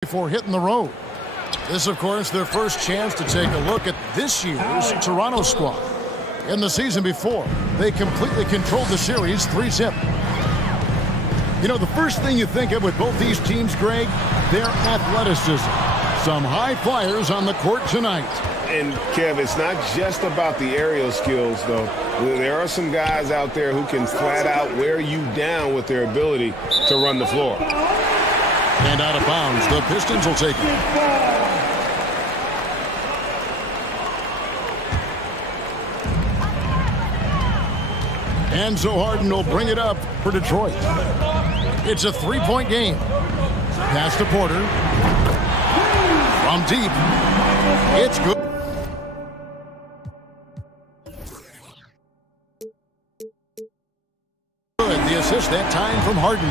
before hitting the road. This, of course, their first chance to take a look at this year's Toronto squad. In the season before, they completely controlled the series 3-0. You know, the first thing you think of with both these teams, Greg, their athleticism. Some high flyers on the court tonight. And, Kev, it's not just about the aerial skills, though. There are some guys out there who can flat out wear you down with their ability to run the floor. And out of bounds, the Pistons will take it. And so Harden will bring it up for Detroit. It's a three-point game. Pass to Porter. From deep. It's good. The assist that time from Harden.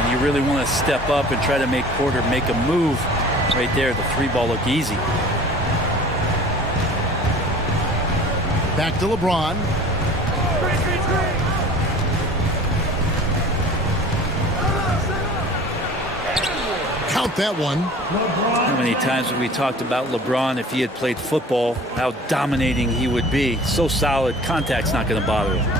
And you really want to step up and try to make Porter make a move right there. The three ball look easy. Back to LeBron. Count that one. How many times have we talked about LeBron, if he had played football, how dominating he would be. So solid, contact's not going to bother him.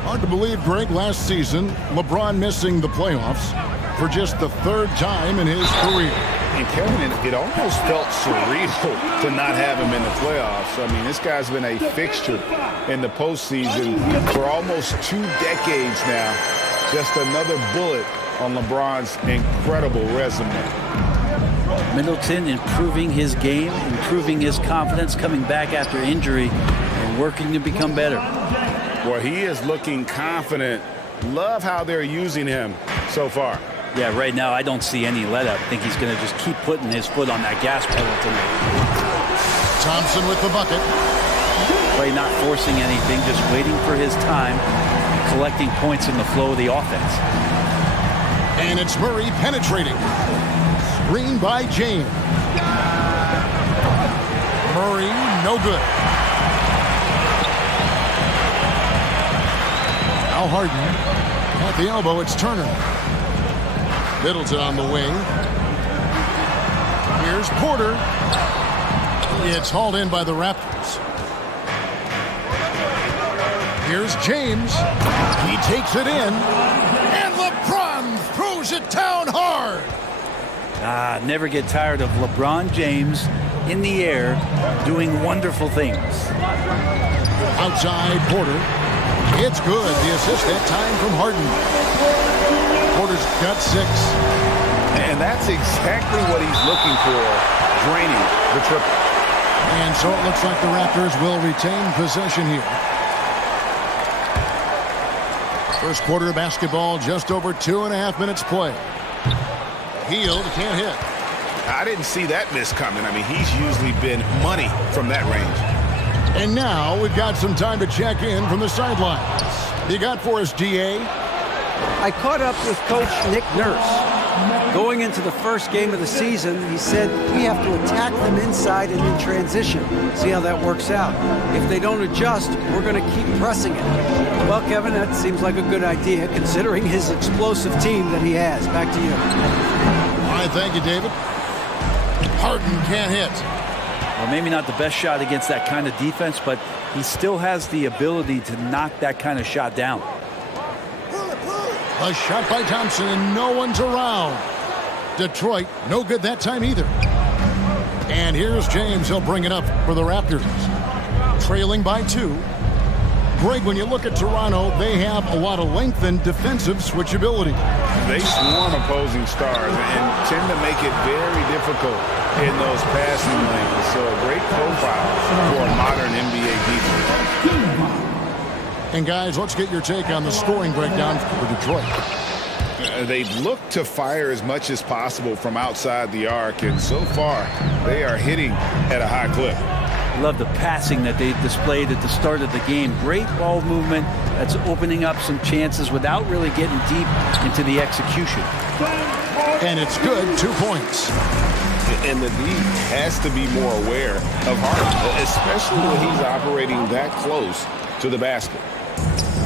Hard to believe, Greg, last season, LeBron missing the playoffs for just the third time in his career. And, Kevin, it almost felt surreal to not have him in the playoffs. I mean, this guy's been a fixture in the postseason for almost 2 decades now. Just another bullet on LeBron's incredible resume. Middleton improving his game, improving his confidence, coming back after injury, and working to become better. Well, he is looking confident. Love how they're using him so far. Yeah, right now I don't see any let up. I think he's going to just keep putting his foot on that gas pedal tonight. Thompson with the bucket. Play not forcing anything, just waiting for his time, collecting points in the flow of the offense. And it's Murray penetrating. Screen by James. Murray, no good. Now Harden. At the elbow, it's Turner. Middleton on the wing. Here's Porter. It's hauled in by the Raptors. Here's James. He takes it in. And LeBron throws it down hard. Never get tired of LeBron James in the air doing wonderful things. Outside Porter. It's good. The assist that time from Harden. Porter's got 6. And that's exactly what he's looking for, draining the triple. And so it looks like the Raptors will retain possession here. First quarter of basketball, just over 2.5 minutes play. Hield can't hit. I didn't see that miss coming. I mean, he's usually been money from that range. And now we've got some time to check in from the sidelines. You got for us, DA? I caught up with Coach Nick Nurse. Going into the first game of the season, he said we have to attack them inside and in transition. See how that works out. If they don't adjust, we're going to keep pressing it. Well, Kevin, that seems like a good idea considering his explosive team that he has. Back to you. All right, thank you, David. Harden can't hit. Well, maybe not the best shot against that kind of defense, but he still has the ability to knock that kind of shot down. A shot by Thompson, and no one's around. Detroit, no good that time either. And here's James. He'll bring it up for the Raptors. Trailing by 2. Greg, when you look at Toronto, they have a lot of length and defensive switchability. They swarm opposing stars and tend to make it very difficult in those passing lanes. So a great profile for a modern NBA defense. And guys, let's get your take on the scoring breakdown for Detroit. They look to fire as much as possible from outside the arc, and so far they are hitting at a high clip. Love the passing that they displayed at the start of the game. Great ball movement that's opening up some chances without really getting deep into the execution. And it's good, 2 points. And the D has to be more aware of Harden, especially when he's operating that close to the basket.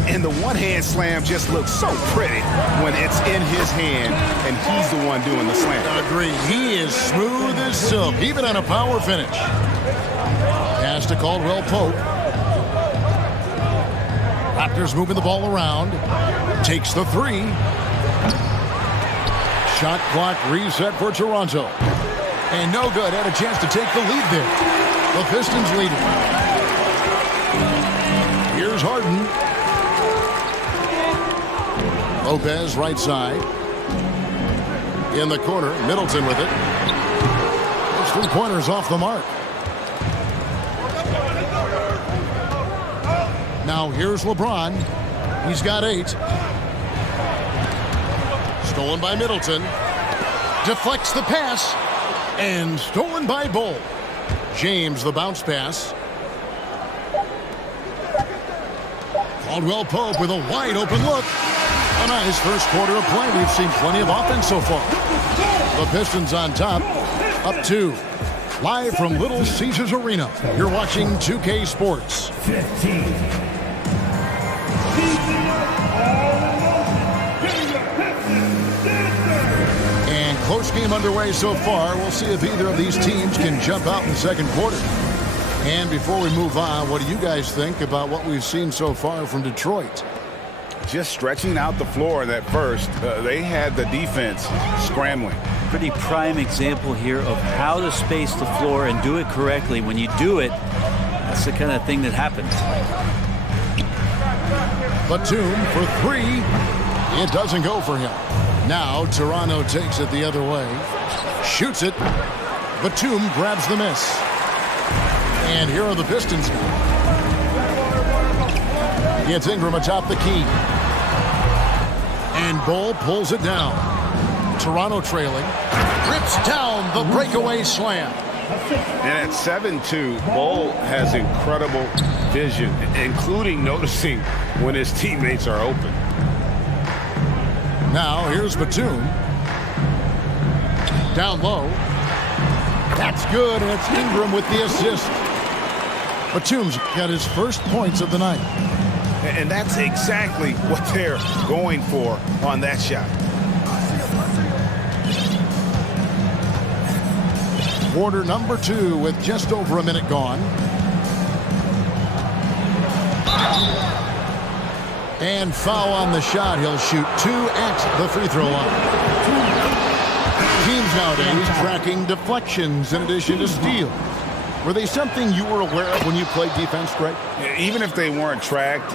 And the one-hand slam just looks so pretty when it's in his hand and he's the one doing the slam. Agreed. He is smooth as silk, even on a power finish. Pass to Caldwell Pope. Raptors moving the ball around. Takes the three. Shot clock reset for Toronto. And no good. Had a chance to take the lead there. The Pistons leading. Here's Harden. Lopez right side. In the corner. Middleton with it. Those three-pointers off the mark. Now here's LeBron. He's got 8. Stolen by Middleton. Deflects the pass. And stolen by Bull. James the bounce pass. Caldwell Pope with a wide open look. A nice first quarter of play. We've seen plenty of offense so far. The Pistons on top. Up 2. Live from Little Caesars Arena. You're watching 2K Sports. 15. And close game underway so far. We'll see if either of these teams can jump out in the second quarter. And before we move on, what do you guys think about what we've seen so far from Detroit? Just stretching out the floor that first. They had the defense scrambling. Pretty prime example here of how to space the floor and do it correctly. When you do it, that's the kind of thing that happens. Batum for 3. It doesn't go for him. Now Toronto takes it the other way. Shoots it. Batum grabs the miss. And here are the Pistons. Gets Ingram atop the key. And Bull pulls it down. Toronto trailing. Rips down the breakaway slam. And at 7-2, Bull has incredible vision, including noticing when his teammates are open. Now here's Batum. Down low. That's good, and it's Ingram with the assist. Batum's got his first points of the night. And that's exactly what they're going for on that shot. Quarter number 2 with just over a minute gone. And foul on the shot. He'll shoot 2 at the free throw line. Teams nowadays tracking deflections in addition to steal. Were they something you were aware of when you played defense, Greg? Even if they weren't tracked,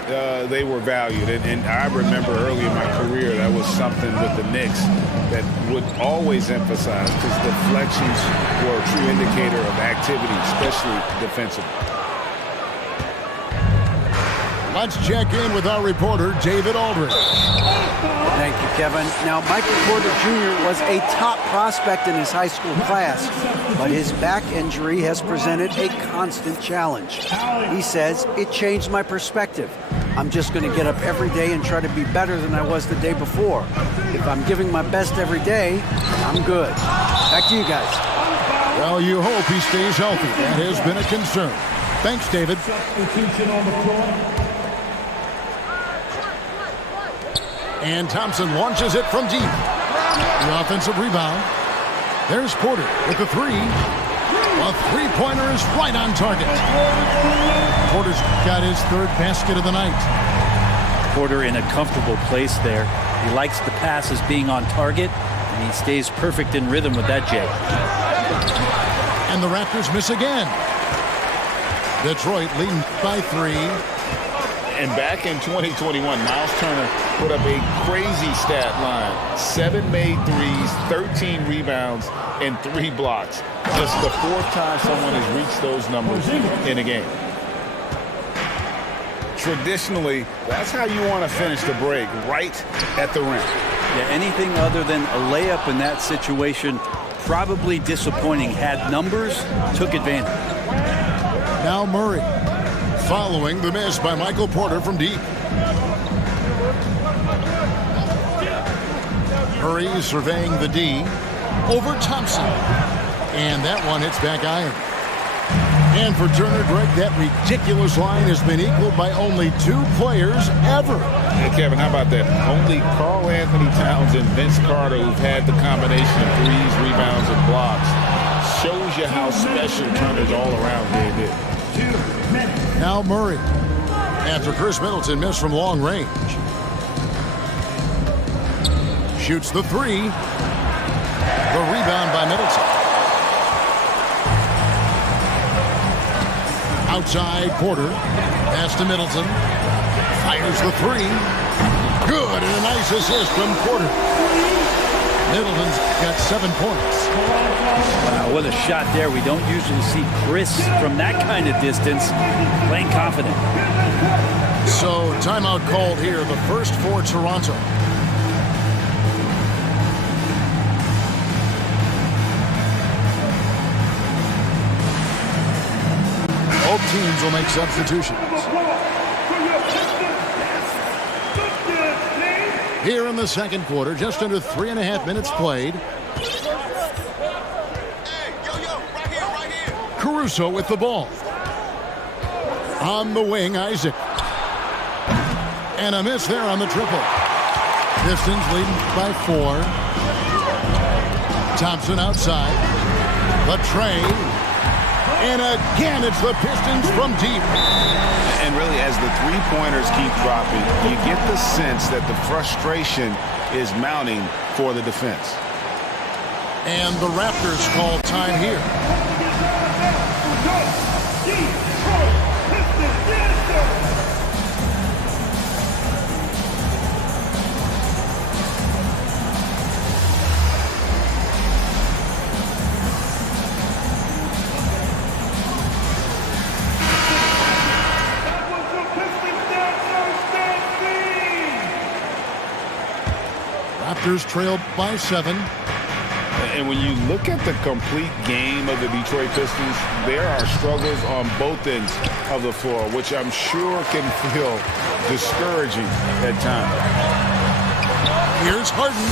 they were valued. And I remember early in my career, that was something with the Knicks that would always emphasize, because deflections were a true indicator of activity, especially defensively. Let's check in with our reporter, David Aldridge. Thank you, Kevin. Now, Michael Porter Jr. was a top prospect in his high school class, but his back injury has presented a constant challenge. He says, it changed my perspective. I'm just going to get up every day and try to be better than I was the day before. If I'm giving my best every day, I'm good. Back to you guys. Well, you hope he stays healthy. That has been a concern. Thanks, David. Substitution on the floor. And Thompson launches it from deep. The offensive rebound. There's Porter with the 3. A three-pointer is right on target. Porter's got his 3rd basket of the night. Porter in a comfortable place there. He likes the passes being on target, and he stays perfect in rhythm with that, Jay. And the Raptors miss again. Detroit leading by 3. And back in 2021, Miles Turner put up a crazy stat line. 7 made threes, 13 rebounds, and 3 blocks. Just the 4th time someone has reached those numbers in a game. Traditionally, that's how you want to finish the break, right at the rim. Yeah, anything other than a layup in that situation, probably disappointing. Had numbers, took advantage. Now Murray, following the miss by Michael Porter from deep. Murray surveying the D over Thompson. And that one hits back iron. And for Turner, Greg, that ridiculous line has been equaled by only 2 players ever. Hey, Kevin, how about that? Only Karl Anthony Towns and Vince Carter, who've had the combination of threes, rebounds, and blocks. Shows you how special Turner's all-around game is. Now Murray, after Chris Middleton missed from long range. Shoots the 3. The rebound by Middleton. Outside, Porter. Pass to Middleton. Fires the 3. Good, and a nice assist from Porter. Middleton's got 7 points. Wow, what a shot there. We don't usually see Chris from that kind of distance playing confident. So, timeout called here, the first for Toronto. Both teams will make substitutions. Here in the second quarter, just under 3.5 minutes played. Caruso with the ball. On the wing, Isaac. And a miss there on the triple. Pistons leading by 4. Thompson outside. The tray. And again, it's the Pistons from deep. And really, as the three-pointers keep dropping, you get the sense that the frustration is mounting for the defense. And the Raptors call time here. Raptors trail by 7. And when you look at the complete game of the Detroit Pistons, there are struggles on both ends of the floor, which I'm sure can feel discouraging at times. Here's Harden.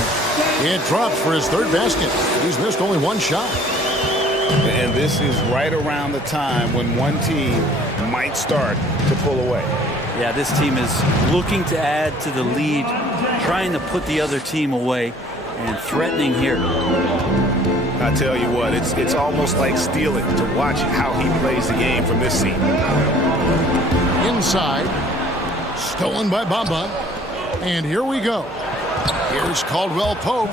It drops for his 3rd basket. He's missed only 1 shot. And this is right around the time when one team might start to pull away. Yeah, this team is looking to add to the lead, trying to put the other team away, and threatening here. I tell you what, it's almost like stealing to watch how he plays the game from this seat. Inside. Stolen by Bamba. And here we go. Here's Caldwell Pope.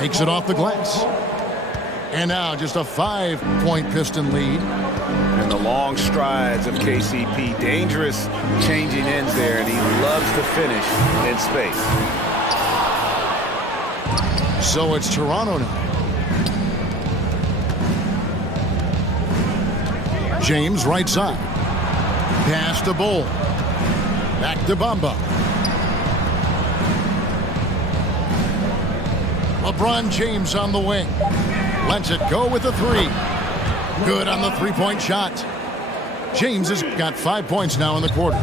Makes it off the glass. And now just a 5-point Piston lead. And the long strides of KCP. Dangerous changing ends there, and he loves to finish in space. So it's Toronto now. James right side. Pass to Bull. Back to Bamba. LeBron James on the wing. Lets it go with the 3. Good on the 3-point shot. James has got 5 points now in the quarter.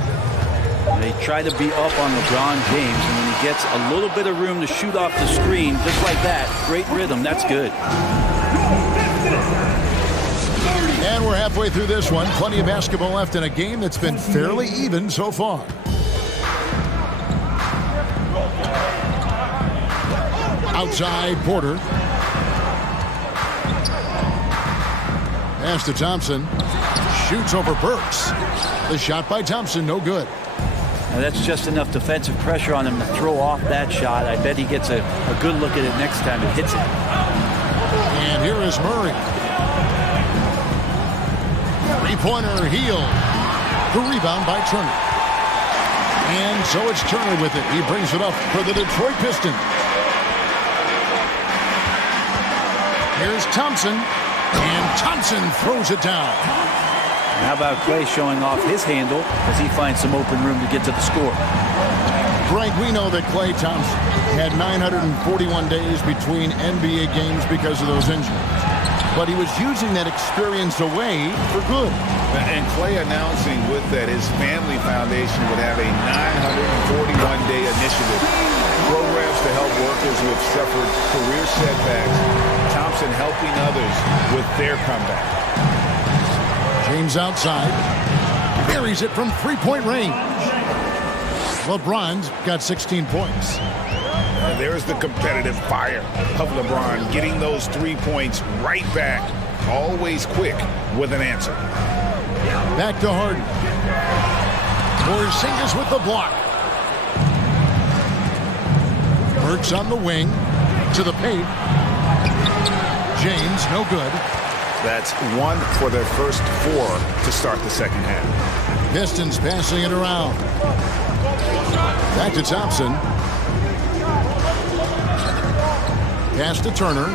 They try to be up on LeBron James, and when he gets a little bit of room to shoot off the screen, just like that, great rhythm, that's good. And we're halfway through this one. Plenty of basketball left in a game that's been fairly even so far. Outside, Porter. Pass to Thompson. Shoots over Burks. The shot by Thompson, no good. Now that's just enough defensive pressure on him to throw off that shot. I bet he gets a good look at it next time it hits it. And here is Murray. Three-pointer, heel. The rebound by Turner. And so it's Turner with it. He brings it up for the Detroit Pistons. Here's Thompson. And Thompson throws it down. How about Clay showing off his handle as he finds some open room to get to the score? Greg, we know that Klay Thompson had 941 days between NBA games because of those injuries. But he was using that experience away for good. And Klay announcing with that his family foundation would have a 941-day initiative. Programs to help workers who have suffered career setbacks. Thompson helping others with their comeback. James outside. Buries it from three-point range. LeBron's got 16 points. And there's the competitive fire of LeBron, getting those 3 points right back. Always quick with an answer. Back to Harden. Porzingis with the block. Burks on the wing. To the paint. James, no good. That's 1 for their first 4 to start the second half. Pistons passing it around. Back to Thompson. Pass to Turner.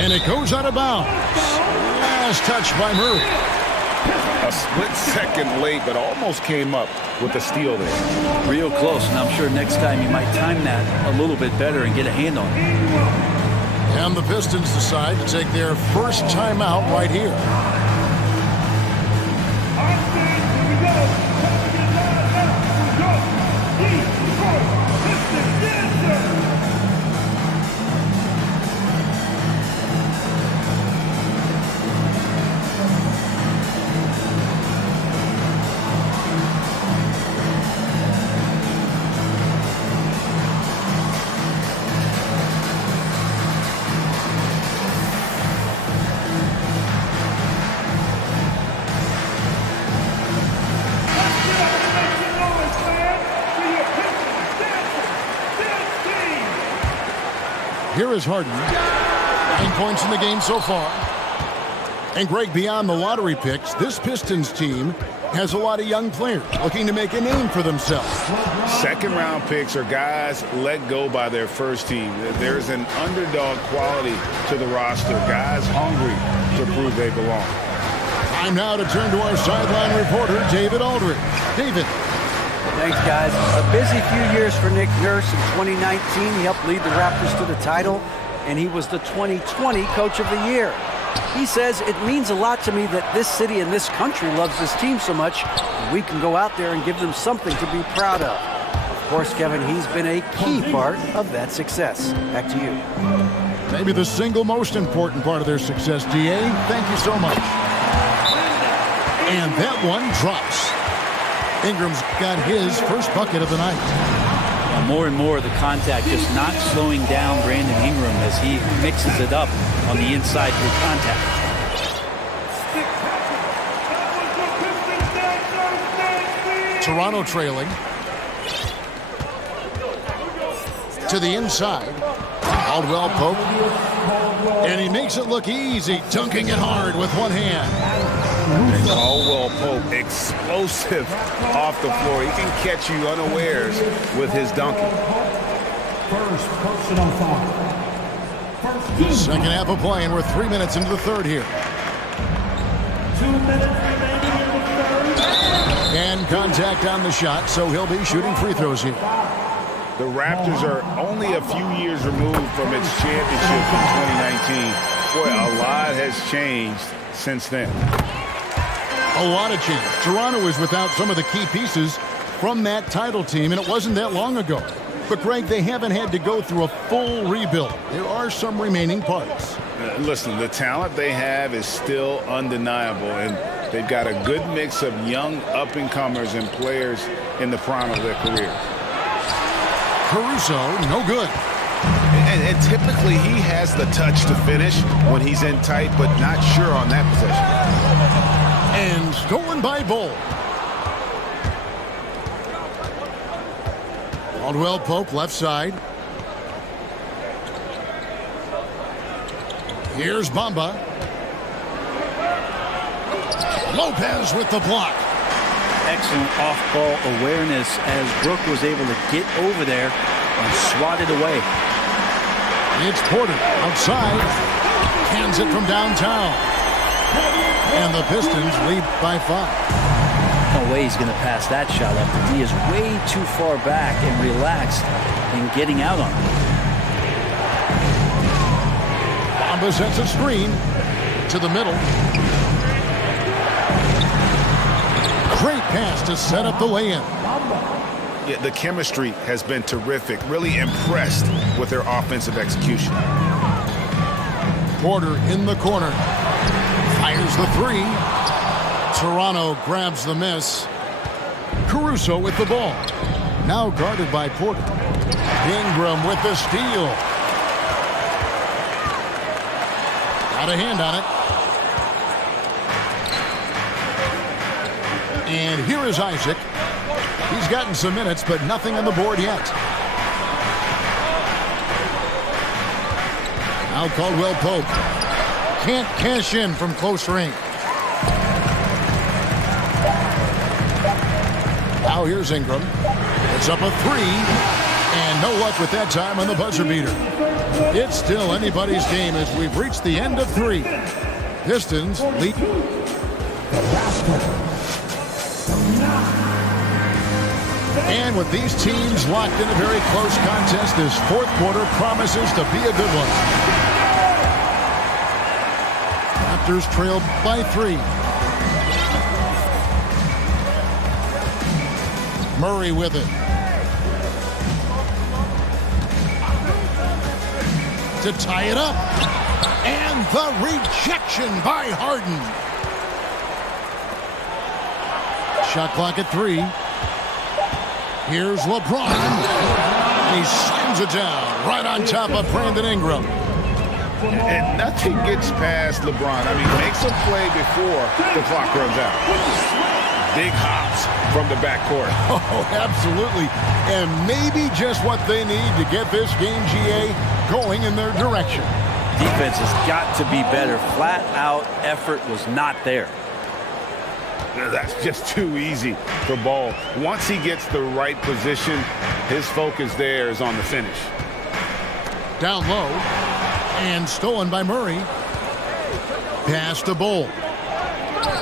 And it goes out of bounds. Last touch by Murray. A split second late, but almost came up with a steal there. Real close, and I'm sure next time you might time that a little bit better and get a hand on it. And the Pistons decide to take their first timeout right here. Here is Harden. 9 points in the game so far. And Greg, beyond the lottery picks, this Pistons team has a lot of young players looking to make a name for themselves. Second-round picks are guys let go by their first team. There's an underdog quality to the roster. Guys hungry to prove they belong. Time now to turn to our sideline reporter, David Aldridge. David. Thanks, guys. A busy few years for Nick Nurse. In 2019, he helped lead the Raptors to the title, and he was the 2020 Coach of the Year. He says, it means a lot to me that this city and this country loves this team so much, and we can go out there and give them something to be proud of. Of course, Kevin, he's been a key part of that success. Back to you. Maybe the single most important part of their success, DA. Thank you so much. And that one drops. Ingram's got his first bucket of the night. More and more of the contact just not slowing down Brandon Ingram as he mixes it up on the inside through contact. Toronto trailing. To the inside. Caldwell Pope. And he makes it look easy, dunking it hard with one hand. Caldwell Pope, explosive off the floor. He can catch you unawares with his dunking. First personal foul. Second half of play, and we're 3 minutes into the third here. 2 minutes remaining in the third. And contact on the shot, so he'll be shooting free throws here. The Raptors are only a few years removed from its championship in 2019. Boy, a lot has changed since then. A lot of change. Toronto is without some of the key pieces from that title team, and it wasn't that long ago. But, Greg, they haven't had to go through a full rebuild. There are some remaining parts. Listen, the talent they have is still undeniable, and they've got a good mix of young up-and-comers and players in the prime of their career. Caruso, no good. And typically he has the touch to finish when he's in tight, but not sure on that possession. And stolen by Bull. Caldwell Pope, left side. Here's Bamba. Lopez with the block. Excellent off-ball awareness as Brook was able to get over there and swat it away. It's Porter outside. Hands it from downtown. And the Pistons lead by 5. No way he's going to pass that shot up. He is way too far back and relaxed in getting out on it. Bamba sets a screen to the middle. Great pass to set up the lay-in. Yeah, the chemistry has been terrific. Really impressed with their offensive execution. Porter in the corner. Fires the three. Toronto grabs the miss. Caruso with the ball. Now guarded by Porter. Ingram with the steal. Got a hand on it. And here is Isaac. He's gotten some minutes, but nothing on the board yet. Now Caldwell Pope. Can't cash in from close range. Now here's Ingram. It's up a three. And no luck with that time on the buzzer beater. It's still anybody's game as we've reached the end of three. Pistons lead. And with these teams locked in a very close contest, this fourth quarter promises to be a good one. Raptors trail by 3. Murray with it. To tie it up. And the rejection by Harden. Shot clock at 3. Here's LeBron. And he slams it down right on top of Brandon Ingram. And nothing gets past LeBron. I mean, makes a play before the clock runs out. Big hops from the backcourt. Oh, absolutely. And maybe just what they need to get this game, GA, going in their direction. Defense has got to be better. Flat out effort was not there. That's just too easy for Ball. Once he gets the right position, his focus there is on the finish. Down low. And stolen by Murray. Pass to Bull.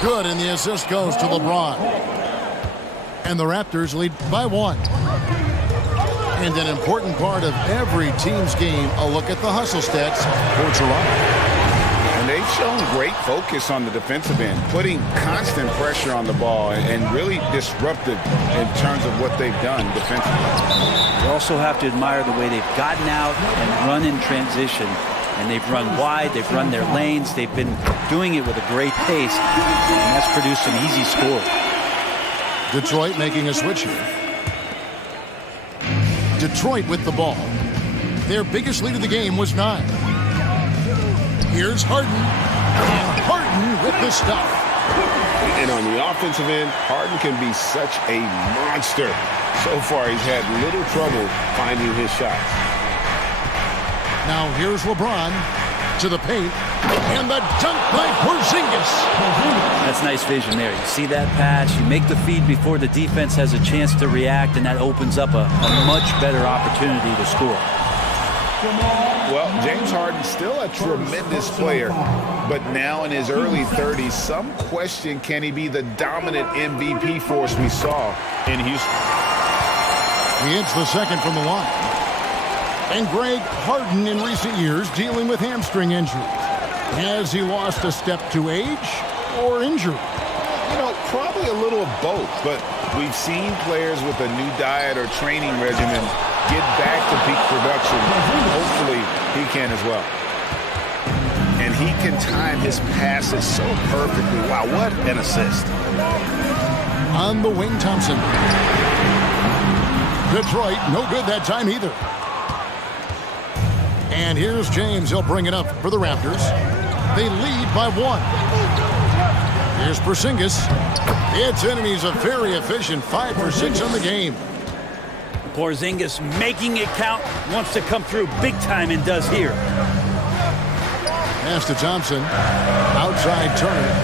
Good, and the assist goes to LeBron. And the Raptors lead by 1. And an important part of every team's game, a look at the hustle stats for Toronto. And they've shown great focus on the defensive end, putting constant pressure on the ball and really disruptive in terms of what they've done defensively. You also have to admire the way they've gotten out and run in transition. And they've run wide, they've run their lanes, they've been doing it with a great pace, and that's produced some easy scores. Detroit making a switch here. Detroit with the ball. Their biggest lead of the game was 9. Here's Harden. And Harden with the stop. And on the offensive end, Harden can be such a monster. So far, he's had little trouble finding his shots. Now here's LeBron to the paint. And the dunk by Porzingis. That's nice vision there. You see that pass, you make the feed before the defense has a chance to react, and that opens up a much better opportunity to score. Well, James Harden's still a tremendous player, but now in his early 30s, some question, can he be the dominant MVP force we saw in Houston? He hits the second from the line. And Greg, Harden in recent years dealing with hamstring injuries. Has he lost a step to age or injury? You know, probably a little of both, but we've seen players with a new diet or training regimen get back to peak production. Hopefully, he can as well. And he can time his passes so perfectly. Wow, what an assist. On the wing, Thompson. Detroit, no good that time either. And here's James. He'll bring it up for the Raptors. They lead by 1. Here's Porzingis. It's in, and he's a very efficient 5 for 6 on the game. Porzingis making it count, wants to come through big time and does here. Pass to Thompson. Outside Turner.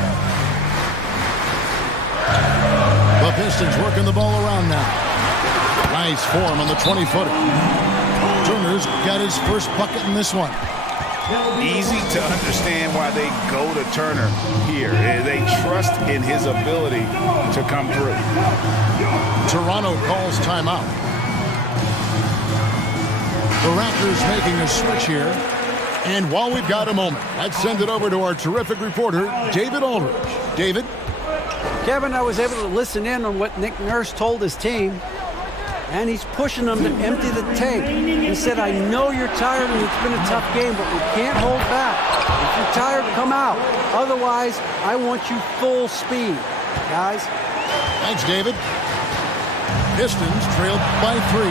The Pistons working the ball around now. Nice form on the 20-footer. Turner's got his first bucket in this one. Easy to understand why they go to Turner here. They trust in his ability to come through. Toronto calls timeout. The Raptors making a switch here. And while we've got a moment, let's send it over to our terrific reporter, David Aldridge. David? Kevin, I was able to listen in on what Nick Nurse told his team. And he's pushing them to empty the tank. He said, I know you're tired and it's been a tough game, but we can't hold back. If you're tired, come out. Otherwise, I want you full speed. guys. Thanks, David. Pistons trailed by 3.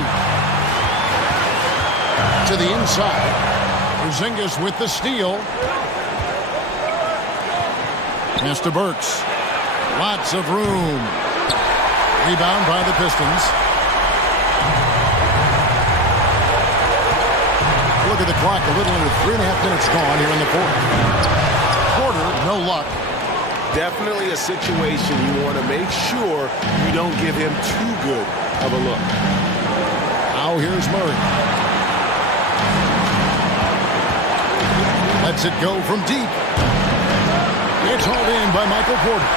To the inside. Porzingis with the steal. Pass to Burks. Lots of room. Rebound by the Pistons. Look at the clock. A little under 3.5 minutes gone here in the fourth. Porter, no luck. Definitely a situation you want to make sure you don't give him too good of a look. Now here's Murray. Lets it go from deep. It's hauled in by Michael Porter.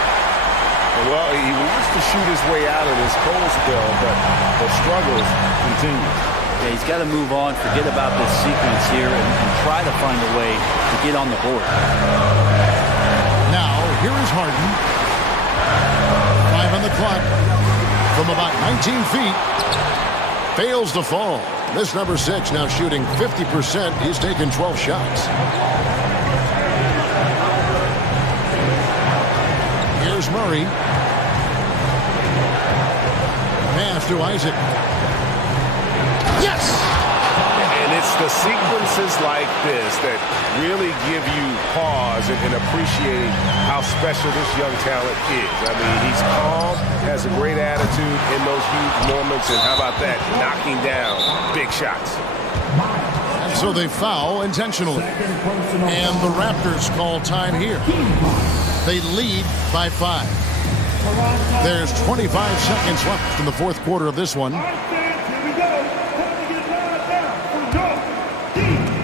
Well, he wants to shoot his way out of this cold spell, but the struggles continue. Yeah, he's got to move on, forget about this sequence here, and try to find a way to get on the board. Now, here is Harden. 5 on the clock. From about 19 feet. Fails to fall. This number 6 now shooting 50%. He's taken 12 shots. Here's Murray. Pass to Isaac. Yes! And it's the sequences like this that really give you pause and appreciate how special this young talent is. I mean, he's calm, has a great attitude in those huge moments, and how about that, knocking down big shots. And so they foul intentionally. And the Raptors call time here. They lead by 5. There's 25 seconds left in the fourth quarter of this one.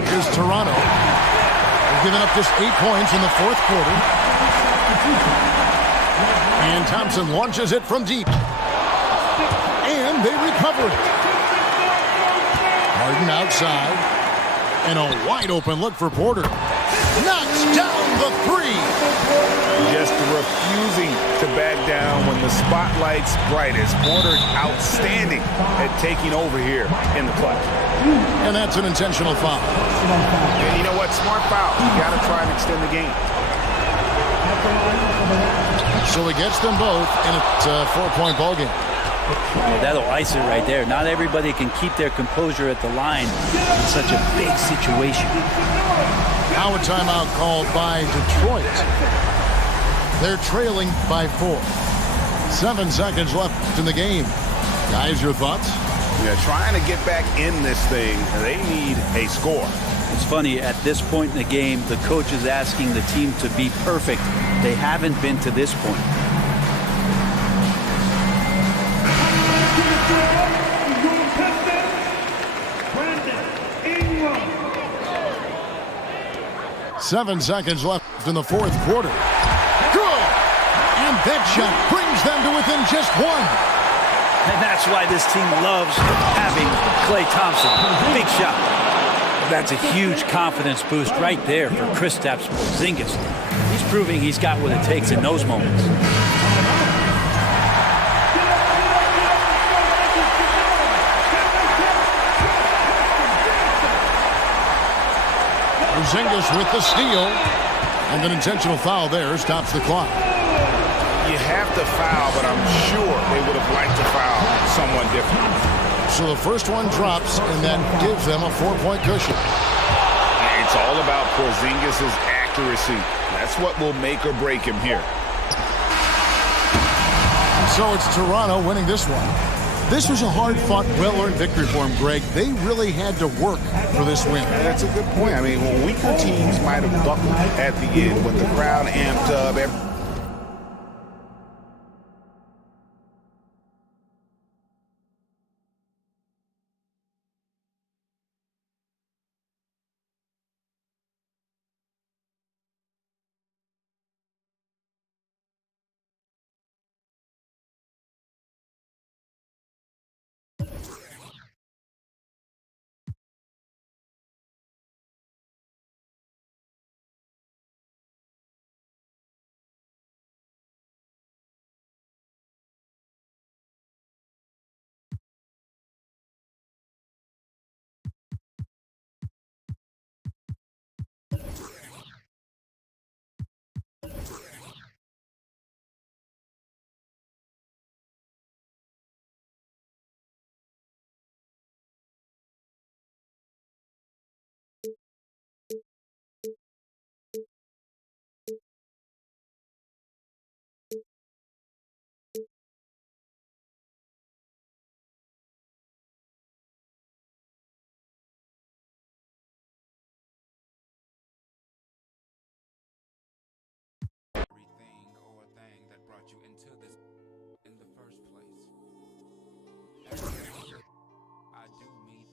Here's Toronto. They've given up just 8 points in the fourth quarter. And Thompson launches it from deep. And they recover it. Harden outside. And a wide open look for Porter. Knocks down the 3. Just refusing to back down when the spotlight's brightest. Porter's outstanding at taking over here in the clutch. And that's an intentional foul. And you know what? Smart foul. You got to try and extend the game. So he gets them both, and it's a 4-point ball game. Well, that'll ice it right there. Not everybody can keep their composure at the line in such a big situation. Now a timeout called by Detroit. They're trailing by 4. 7 seconds left in the game. Guys, your thoughts? Yeah, trying to get back in this thing, they need a score. It's funny, at this point in the game, the coach is asking the team to be perfect. They haven't been to this point. Brandon Ingram. 7 seconds left in the fourth quarter. Good! And that shot brings them to within just 1. And that's why this team loves having Klay Thompson. Big shot. That's a huge confidence boost right there for Kristaps Porzingis. He's proving he's got what it takes in those moments. Porzingis with the steal. And an intentional foul there stops the clock. You have to foul, but I'm sure they would have liked to foul someone different. So the first one drops, and that gives them a 4-point cushion. It's all about Porzingis' accuracy. That's what will make or break him here. So it's Toronto winning this one. This was a hard-fought, well-earned victory for him, Greg. They really had to work for this win. That's a good point. I mean, weaker teams might have buckled at the end when the crowd amped up.